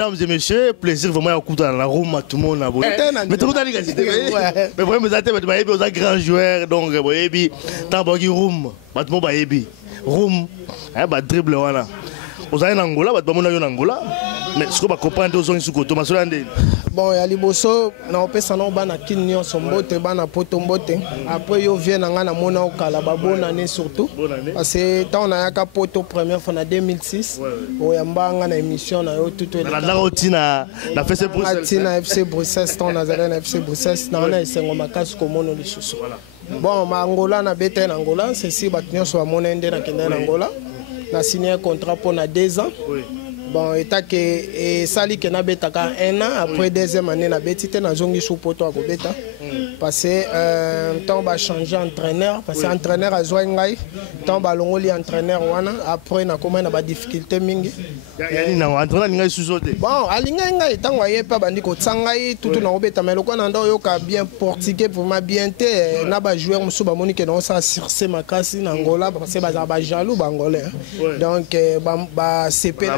mesdames et messieurs, plaisir vraiment à écouter dans la room à tout le monde. Mais tout le monde a dit que c'était. Mais vraiment, vous êtes un grand joueur, donc vous avez tant de room, tout le monde a dit room, dribble voilà. Vous avez un Angola, vous avez un Angola. Mais ce que vous comprenez, vous avez un Angola. Bon, il y a les bosso, na opesa na bana kinyo sombote bana poto mbote. Après yo vient na mona okala ba bonne année surtout. Parce que tant on a yaka poto première fois en 2006. O yamba nga na émission na yo tout na la routine na FC Bruxelles. Na FC Bruxelles, tant na zala na FC Bruxelles, na na esengo makasi ko mono lisusu. Bon, ma Angola na bete na Angola, c'est si batnyo so mona ende na kende na Angola. Na signé un contrat pour 2 ans. Bon, et sali que na beta ka 1 an après deuxième année na betite na zongi sous poto a beta parce que temps va changer entraîneur parce que entraîneur a joint ngai temps ba longoli entraîneur wana après na comment na ba difficulté mingi yani na entraîneur ngai sous-sauté bon alinga ngai temps wa yepa bandi ko tsangai tout na beta mais lokwa na ndo yo ka bien portugais pour ma bien te na ba joueur musu ba moni que non ça circer makasi na Angola parce que ba jaloux ba angolais donc ba CP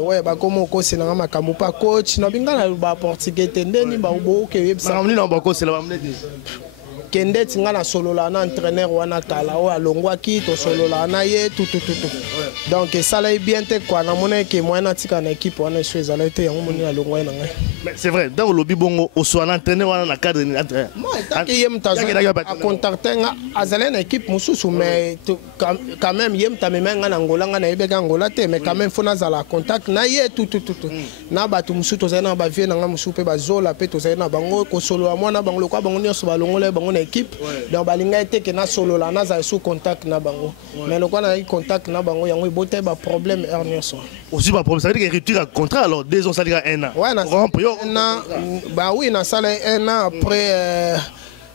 ouais ba comme ko c'est na makambo pa coach na binga na ba portugais tendeni ba bo ke ça moni na ba ko c'est la mnedi kende tinga na solola na entraîneur wana kala o alongwa ki to solola na ye tout donc ça là bien te quoi na mona ke moi na tika na équipe wana so ezala te yango moni alongwa na ngai mais c'est vrai dans le lobby bongo au so na entraîneur wana na cadre ni entraîneur moi tant que yem ta a contacter nga azala na équipe mususu mais quand même yem ta memenga na Angola nga na yebeka Angola te mais quand même faut na zala contact na ye tout na batu mususu to zana ba vie na nga mususu pe ba zola pe to zana bango ko solo mwana bango kwa bango nyoso ba longola bango équipe donc balinga été que na solo la na za sous contact na bango mais le quoi na contact na bango yango boté ba problème ernesto aussi ba problème ça veut dire que rupture contrat alors 2 ans ça dire 1 an ouais na bah oui na ça 1 an après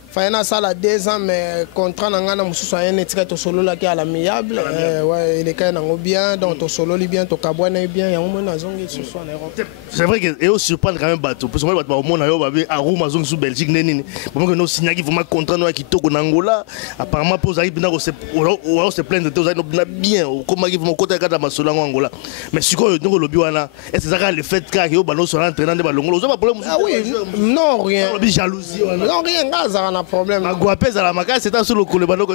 Fayana sala 2 ans mais contrat na ngana mususu un étiquette solo là qui à l'amiable ouais il est quand même bien donc to solo li bien to kabwana bien ya mo na zongi ce soir en Europe c'est vrai que et aussi surprendre quand même bateau parce que moi bateau mo na yo ba à Roma zongi sous Belgique nini parce que no signaki vraiment contrat no qui toko na Angola apparemment pose ari bina ko se plaindre de to na bien comment qui vont côté ka da masolo en Angola mais siko donc lobi wana est ce ça le fait ka yo ba no so entraînant de ba longolo ça pas problème ah oui non rien jalousie non rien gaza na problème Aguapé à la maca c'est sur le coup le ballon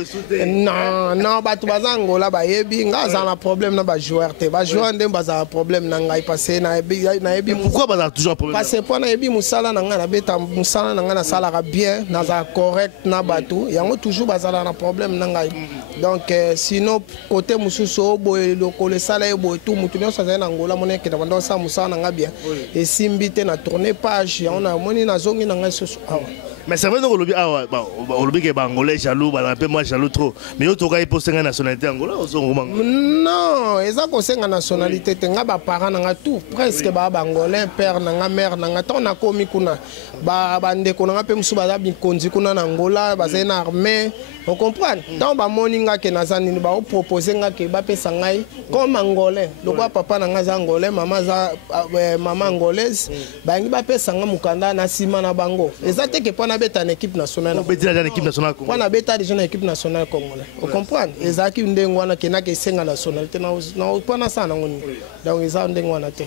non batu bazangola ba yebi ngaza na problème na ba joueur te ba joueur ndem baza problème na ngai passer na yebi pourquoi baza toujours problème parce que pour na yebi musala na nga na beta musala na nga na sala bien na za correct na batu yango toujours bazala na problème na ngai donc sinon côté mususu boy le sala e boy tout mutu nyonso za na Angola mona ke na banda sa musala na nga bien et simbité na tourner page on a moni na zongi na ngai soso mais c'est vrai que le lobby est angolais jaloux un peu moins jaloux trop mais yo toka poster une nationalité angola non eza ko senga nationalité te nga ba parents nga tout presque ba angolais père nga mère nga to na komi kuna ba ndeko nga pe musu ba bikonzi kuna na Angola ba zena armée on comprend donc ba moninga ke nazani ba proposer nga ke ba pesa ngai comme angolais le quoi papa nga za angolais maman angolaise ba ngi ba pesa nga mukanda na sima na bango ezate ke na beta na équipe nationale on beta na équipe nationale on a beta déjà na équipe nationale congolaise on comprend ezaki ndengo wana kenaka senga nationalité na pona sana ngoni donc eza ndengo wana te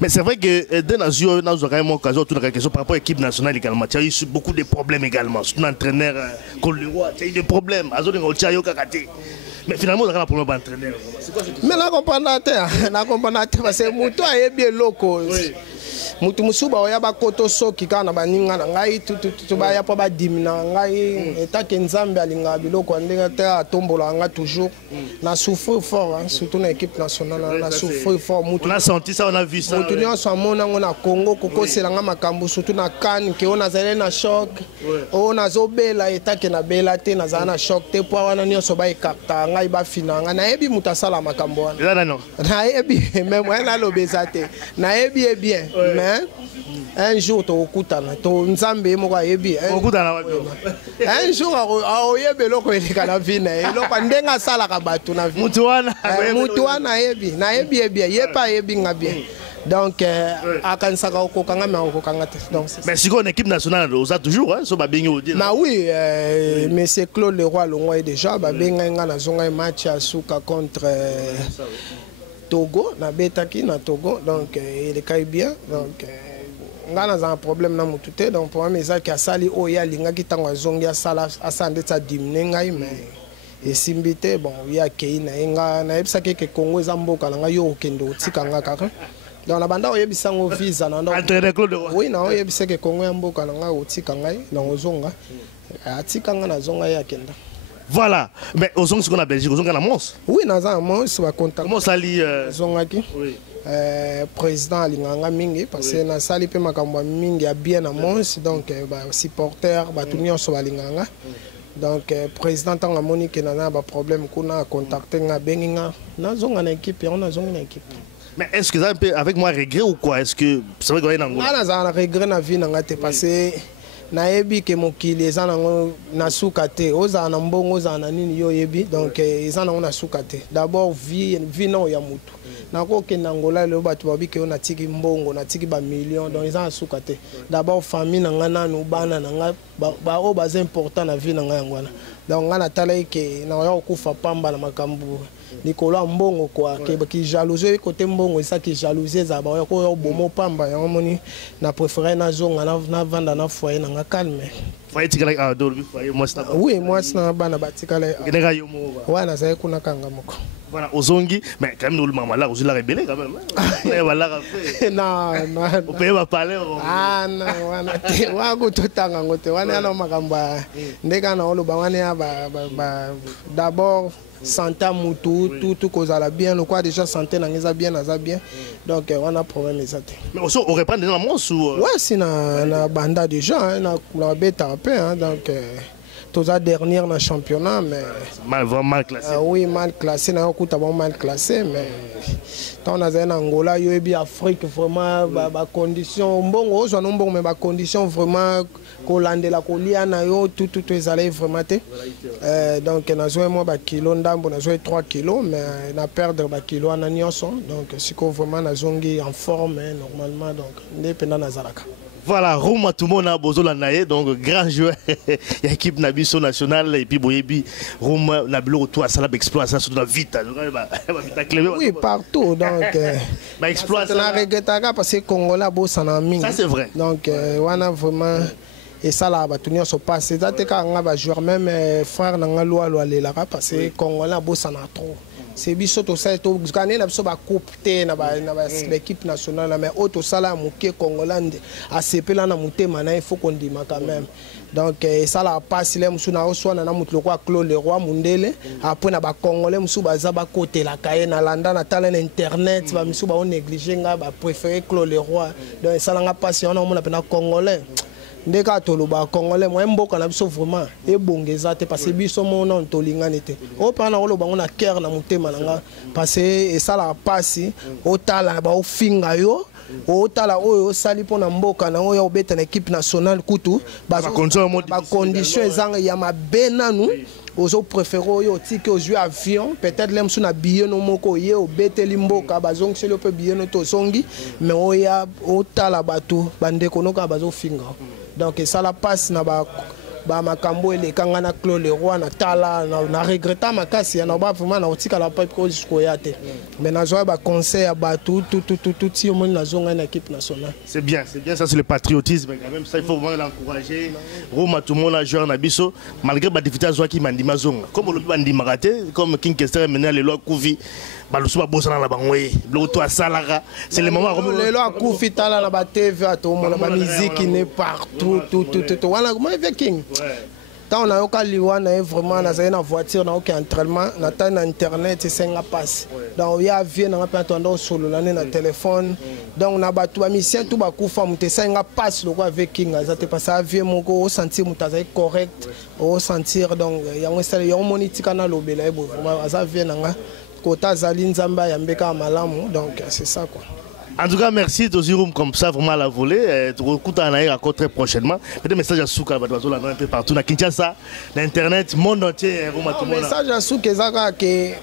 mais c'est vrai que de nazio na zo quand même occasion tout la question par rapport à l'équipe nationale également il y a eu beaucoup de problèmes également un entraîneur comme le roi il y a eu des problèmes azo ngo tia yo kakate mais finalement on a un problème d'entraîneur mais la comprendre parce que muto a bien loko mutu musuba oya ba koto soki kana baninga na ngai tu ba ya pa ba dimina ngai eta ke nzambe alinga biloko ndenge te atombola nga toujours na souffrir fort surtout na équipe nationale na souffrir fort mutu on a senti ça on a vu ça mutu nyonso amona ngona Congo kokosela nga makambo surtout na CAN ke ona zale na choc ona zobela eta ke na bela te na zana choc te po wana nyonso ba ekapta ngai ba finanga na yebi muta sala makambo wana na yebi même wana lobeza te na yebi bien un jour to okutana to nzambe moko ayebi un jour aoyebe loko eleka na vie na eloko ndenge asalaka bato na vie mutu wana ayebi na yebi bien yepa ayebi nga bien donc akanisaka okokanga mais okokanga te donc mais si on équipe nationale oza toujours so ba bengi odile ma oui monsieur Claude Leroy Longwa déjà ba benga nga na zonga match à Souka contre Togo, na betaki na Togo, donc il est bien, donc on a un problème na mutute, donc pour moi mes qui a sali oya linga qui tangwa zongi a sala asande sa diminuer ngai mais et simbité bon il y a keina nga na ebisa ke Congo zamboka na yo kendo tikanga kaka donc la banda oyebisa ngo visa na donc oui na oyebisa ke Congo yamboka na nga otikanga na ozonga atikanga na zonga ya kenda. Voilà, mais aux gens qu'on a Belgique, aux gens qu'on a Mons. Oui, nous avons Mons, on va contacter. Comment ça lit oui. Président Alinganga Mingi, parce que na sali pe makambo mingi a bien à Mons, donc supporter, tout le monde sur Alinganga. Donc président tanga Monique na na problème qu'on a contacté nga benginga, na zonga na équipe, on a zonga na équipe. Mais est-ce que ça un peu avec moi regret ou quoi? Est-ce que c'est vrai qu'on est dans Angola? Na za regret na vie na ngate passé. Naebi ke mokili eza nango na suka te oza na mbongo oza na nini yo yebi donc eza nango na suka te d'abord vie na ya mutu nako ke na Angola le bato babi ke na tiki mbongo na tiki ba millions donc eza na suka te d'abord famille na nga nanu bana na nga ba o ba important na vie na nga ngwana donc nga na tala ke na yo kufa pamba na makambu Nicolas mbongo quoi qui jalousie côté mbongo ça qui jalousie za ba ko bomo pamba ya moni na préférer na zonga na vanda na foyer na calme foyer tikala a do foyer moi ça oui moi ça bana batikala ngenga yo mo wa na za kuna kanga moko voilà ozongi mais quand même le maman là la rebelle quand même et voilà non on peut pas parler ah non wana te wa go totanga ngote wana na makamba ndeka na olo ba wana ba d'abord santé mutu tout cause à la bien le quoi déjà santé na bien donc on a problème exact mais aussi on reprend dans la Mons ou ouais si na banda déjà na beta hein donc tous à dernière dans championnat mais mal classé oui mal classé na okuta bon mal classé mais tant on a en Angola yo bi Afrique vraiment ba condition mbongo zo mbongo mais ba condition vraiment kolande la kolia na yo tout les allés vraiment donc na zo moi ba kilo ndambo na zo 3 kilos mais na perdre ba kilo en nyonso donc si ko vraiment na zongi en forme normalement donc ndependa na zalaka. Voilà, Roma tout le monde a besoin de donc grand joueur, l'équipe Nabiso nationale et puis Boyebi, Roma Nabilo tout à Salab exploit ça sur la vite. Oui, partout donc. Exploit ça. On a regretté parce que Congola bosse en aming. Ça c'est vrai. Donc on a vraiment et ça là va tenir se passer. Ça t'es quand on va jouer même frère n'angalo alo là parce que Congola bosse en trop. C'est biso to ça to gagner na biso ba coupe te na l'équipe nationale mais auto sala muke congolais ACP là na mutema na il faut qu'on dise quand même donc ça la passe les musu na oswana na mutu kwa Claude Leroy Mundele après na ba congolais musu baza ba côté la kaye na landa na tala na internet ba musu ba on négliger nga ba préférer Claude Leroy donc ça la passe on a mon appel congolais ndeka toloba congolais moi mboka na biso vraiment ebongeza te parce que biso mona ntolingana te o pana oloba ngona cœur na mutema nanga parce que ça la passe otala ba ofinga yo otala oyo sali pona mboka na oyo obeta na équipe nationale kutu ba condition ezanga ya mabenanu ozo préférer oyo tiki au jouer avion peut-être lem suna billet no moko ye obeteli mboka bazong selo pe billet no to songi mais oya otala bato bande konoka bazo finga donc ça la passe na ba makambo ele kanga na Claude Leroy na tala na regretta makasi na ba vraiment na otika la pipe ko jusqu'au yate mais na joie ba conseil à ba tout si au monde na zonga na équipe nationale c'est bien ça c'est le patriotisme quand même ça il faut vraiment l'encourager Roma tout le monde a joué na biso malgré ba difficulté zo ki mandima zonga comme le bandi maraté comme King Kester mené le loi Kouvi balusu ba bosana la bangwe bloto a salara c'est le moment le loi Kouvi tala na ba TV à tout monde ba musique n'est partout tout voilà comment King tant on a aucun liwana vraiment na za na voiture na aucun entraînement na ta na internet c'est nga passe donc il y a vie na pas attendre solo na na téléphone donc na ba tout mission tout ba kufa muté ça nga passe le quoi avec King ça te passe vie moko au sentir mutaza correct au sentir donc ya ngwe ya monitika na lobela ebo vraiment ça vie na nga kota zali nzamba ya mbeka malamu donc c'est ça quoi. En tout cas, merci de Ziroum comme ça, vraiment à la volée. Tu écoutes en ailleurs encore très prochainement. Peut-être message à Souka, un peu partout. Na Kinshasa, l'Internet, monde entier. Message à Souka, c'est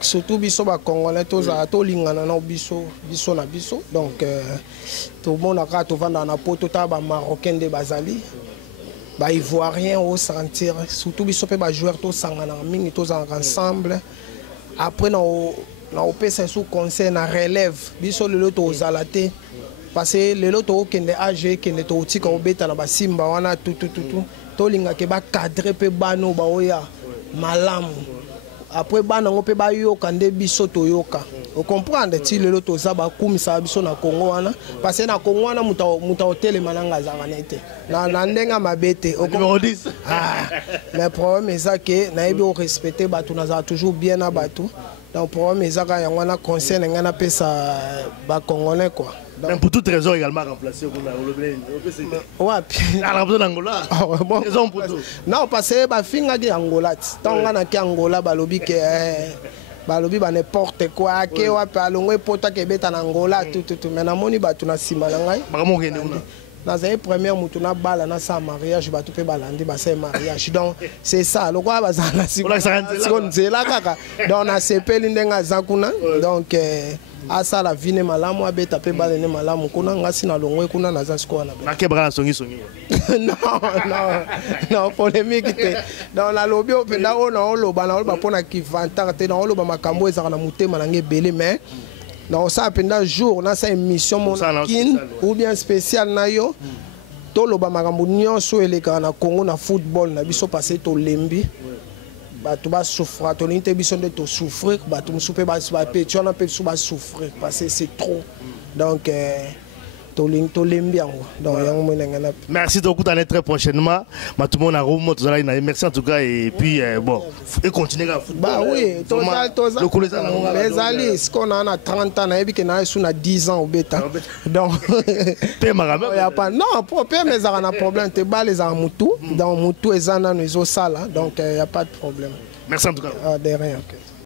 surtout biso ba Congolais, to lingana na biso na biso. Donc tout le monde a tout vendre na poto ta ba Marocain de Bazali. Ba Ivoirien au sentir surtout biso pe ba joueur to sangana mingi to ensemble. Après na opesa sous conseil na relève biso lelo tozala te parce que lelo tokende age kende totika obeta na basimba wana tutu tolingaka bacadre mpe bana oyo baoya malamu après bana ngo mpe bayoka nde biso toyoka ocomprendre ti lelo toza bakumisaka biso na Congo wana parce que na Congo wana muta otelema nanga azaka nete na ndenge mabe te mais problème eza ke nayebi orespecte bato nazala toujours bien na bato donc problème ezaka yango wana conseil na ngai napesa bacongolais quoi. Même pour toute raison également remplacé non parce que bafingaki Angola ntango naki Angola balobi ke balobi ba n'importe quoi ke wapi alongo epota ke beta na Angola tout mais namoni bato na nsima na ngai nazali première mutu na bala na sa mariage bato pe balandi basa mariage donc c'est ça lokwa bazala na siko nzela kaka donc na sepeli ndenga aza kuna donc asala vine malamu abeta pe balene malamu kuna ngasi na longwe kuna naza siko na nakebra songi non polémique te donc la lobby openda ona oloba na oloba pona kivantar te na oloba makambo ezaka na mutema na ngebele mais non ça pendant jour na sa émission mon kin ou bien spécial na yo to loba makambo nyonso eleka na Congo na football na biso passé to lembi bato ba souffrir to linte biso de to souffrir bato musupe ba pétion na pe sou ba souffrir parce que c'est trop donc merci beaucoup d'aller très prochainement. Merci en tout cas et puis bon et continuer à football. Bah oui, les ce qu'on a 30 ans et puis qu'on a 10 ans au bêta. Donc il y a pas non pour mais ça a un problème te bas les amutu dans mutu et zana nous au sala donc il y a pas de problème. Merci en tout cas. De rien.